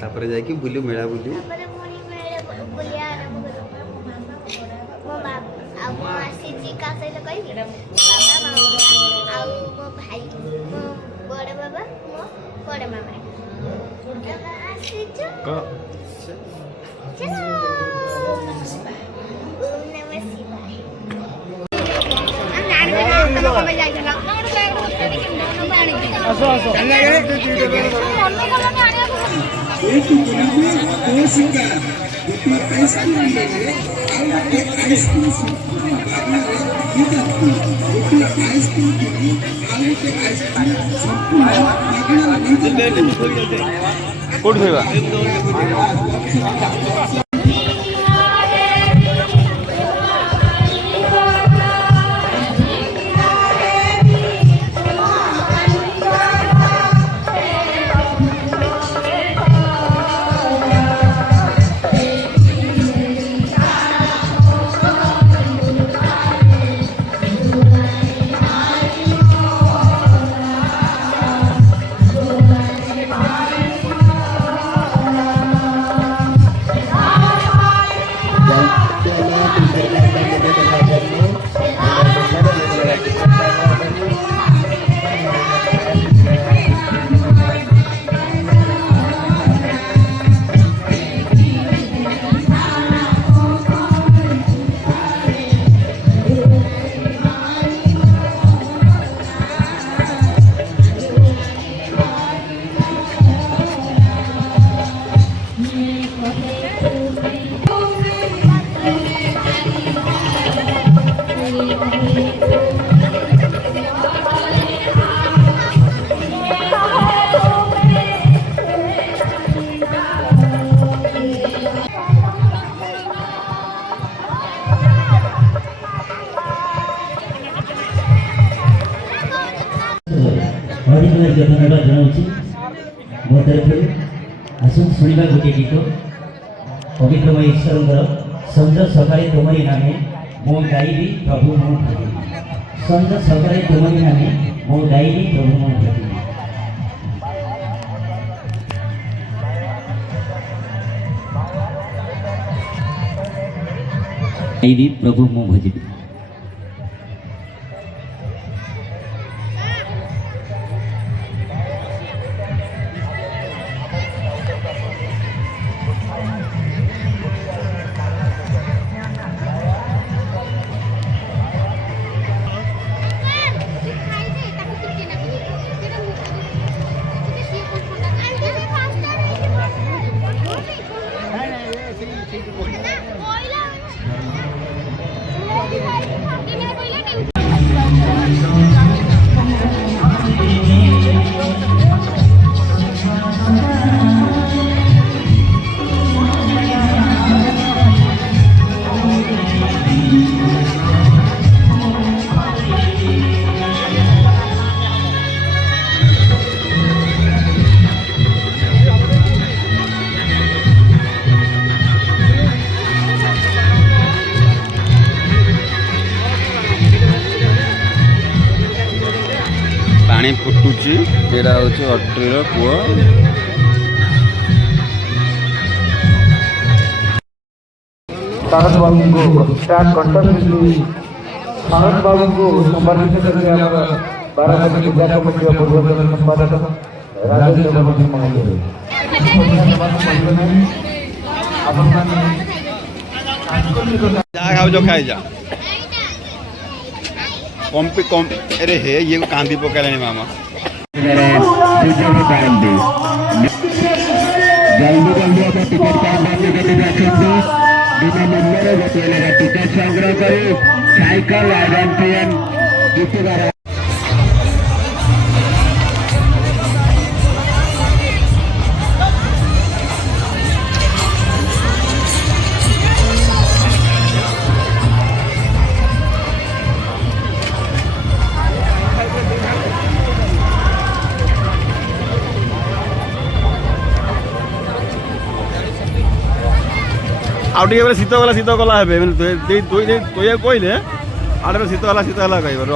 तापर जाके बुली मेला बुली धन्यवाद जनाऊँ मो तरफ आसन शुणा गोटे गीत पवित्रमय ईश्वर संज सकाळे तुमरी नामे मो गाइबी प्रभु मो भागी संज सकाळे तुमरी नामे मो गाइबी प्रभु मो भागी गाइबी प्रभु मो भजी पानी फुटुची एटा होची अट्रीर पुओ सारथ बाबू को स्टार्ट कंटिन्यूअसली सारथ बाबू को संबंधित करके आप बारामती पूजा कमेटी का पूर्व संपादक राजेश चक्रवर्ती महोदय जा खाओ जो खाई जा कम अरे हे ये कांदी पकाइलानी मामा ସୁଯୋଗ ପାଆନ୍ତି। ଜଲ୍ଦି ଜଲ୍ଦି ଆପଣ ଟିକେଟ୍ କାଉଣ୍ଟରରେ ଯଦି ଅଛନ୍ତି ବିନା ମୂଲ୍ୟରେ ଗୋଟିଏ ଲେଖା ଟିକେଟ୍ ସଂଗ୍ରହ କରି ସାଇକେଲ ଆଇରନ୍ ପେନ୍ ଜିତିବାର ଆଉ ଟିକେ ବେଲେ ଶୀତ ଗଲା ହେବେ ତୋୟା କହିଲେ ଆଡ଼େ ଶୀତ ହେଲା କହିବ ର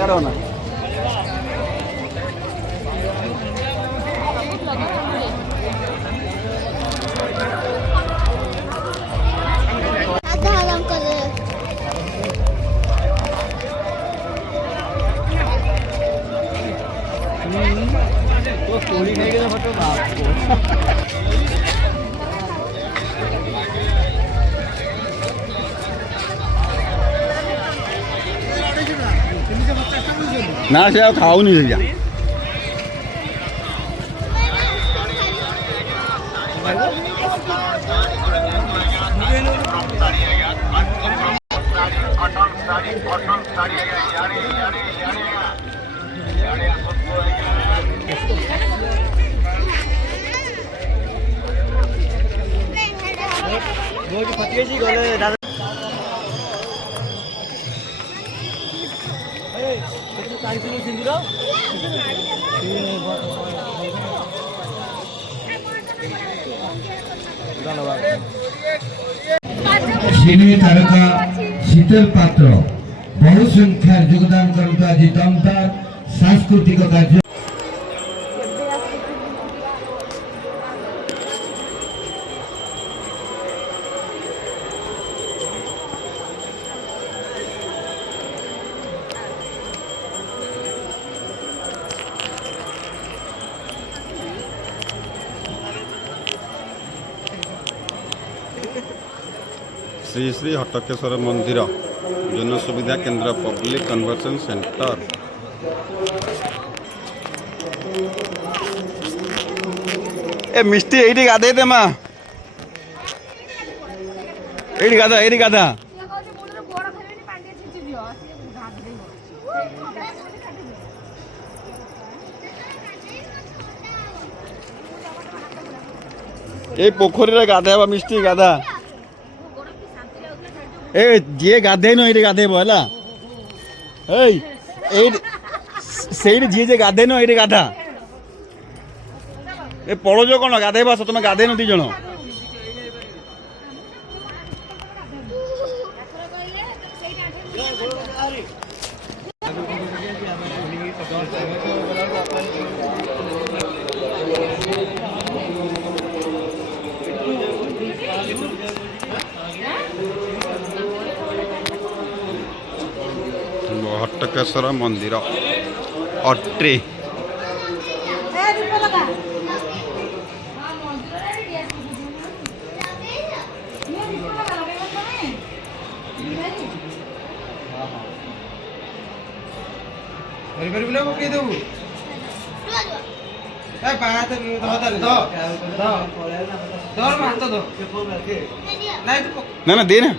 Garona. ନା ସେ ଆଉ ଖାଉନି ସେଇଟା सिने तारका शीतल पात्र बहु संख्या योगदान करता आज दमदार सांस्कृतिक कार्य श्री श्री हटकेश्वर मंदिर जन सुविधा केंद्र पब्लिक कन्वेंशन सेंटर ए मिष्टी एठी गाधे दे मा एठी गाधा ए पोखरी रे गाधेबा मिष्टी गाधा ए जे गाधे न एठी गाधेबो हला ए सेठी जे गाधे न एठी गाधा ए पड़ोज कौन गाधेबा तुम गाधे न दी जण हटकेश्वर मंदिर अट्रे ना दे ना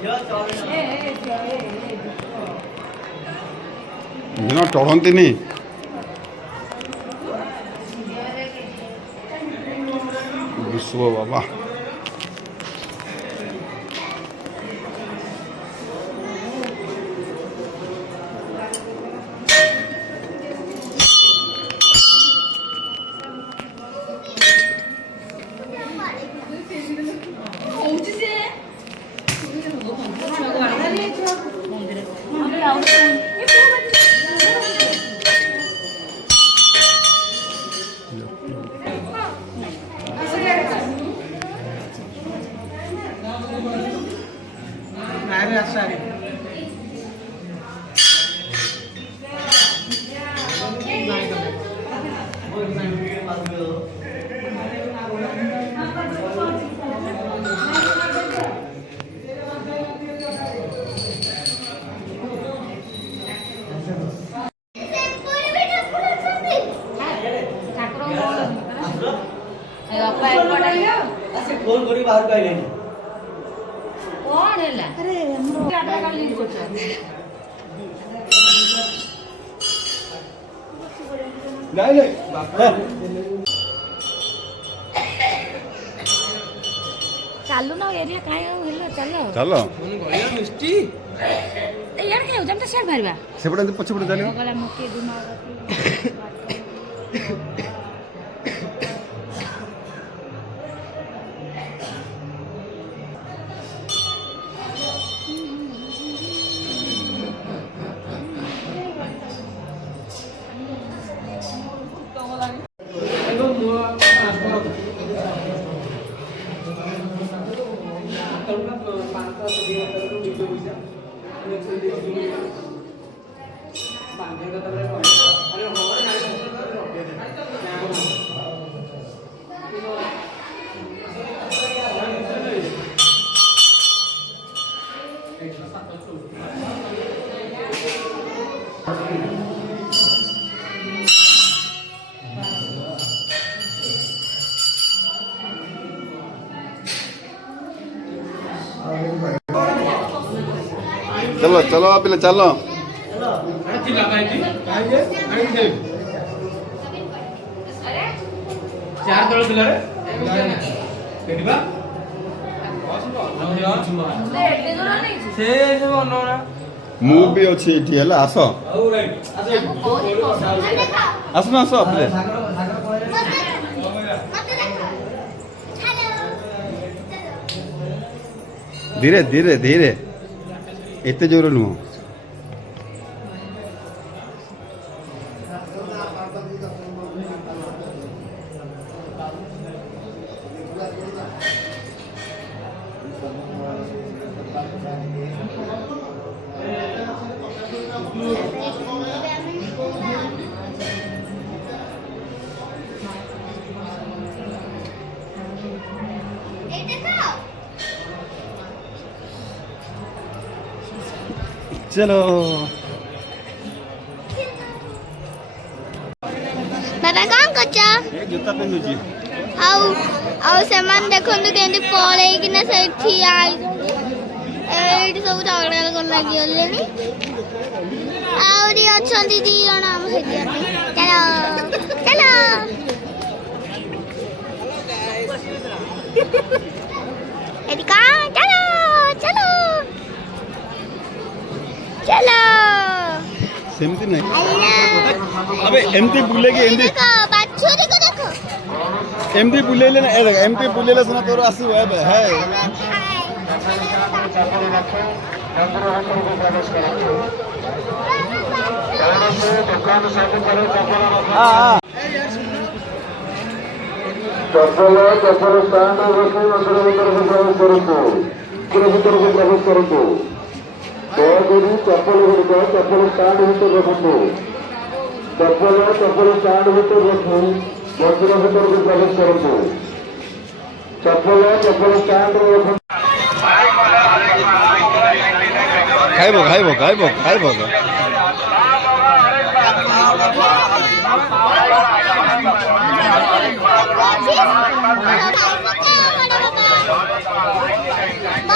ଦିନ ଚଢ଼ନ୍ତିନି। ବିଶ୍ୱ ବାବା फोन करी बाहर कहलेनी कौन हैला अरे हमरो आधा का लीड को नहीं चालू ना एरिया काहे हेलो चलो चलो मिस्टी ए यार के जम त शेर भरबा सेपटे पछपटे चलो गला मुके दिमाग चलो चलो आप चलो चार दल पिला रे केडिबा से सब अनोरा ମୁଁ ବି ଅଛି ଏଠି ହେଲା ଆସ ଆସୁନ ଆସ ପ୍ଲିଜ ଧୀରେ ଧୀରେ ଧୀରେ ଏତେ ଜୋର ନୁହଁ चलो बाबा कौन कच्चा जूता पिंधुची आउ आउ सेमान देखंतु केंदी पळे कि ना सेठी आई एडी सब झगड़ा कर लागी ओलेनी आउरी अछंती दी जण हम सेठी चलो चलो एडी का चलो चलो चलो सेमती नहीं अबे एमती बुलेगी एमती देखो बाछुरी को देखो एमती बुलेले ना ए देख एमती बुलेले सुना तोर आसी है चप्पल चप्पल स्टैंड रखी मंदिर भीतर को प्रवेश करतु मंदिर भीतर को प्रवेश करतु दयाकोरी चप्पल गुड़िक चप्पल स्टैंड भीतर रखु चप्पल स्टैंड भीतर रखी मंदिर भीतर को प्रवेश करतु चप्पल स्टैंड रखु खाइबो खाइबो खाइबो खाइबो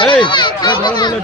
এই ধরো বলে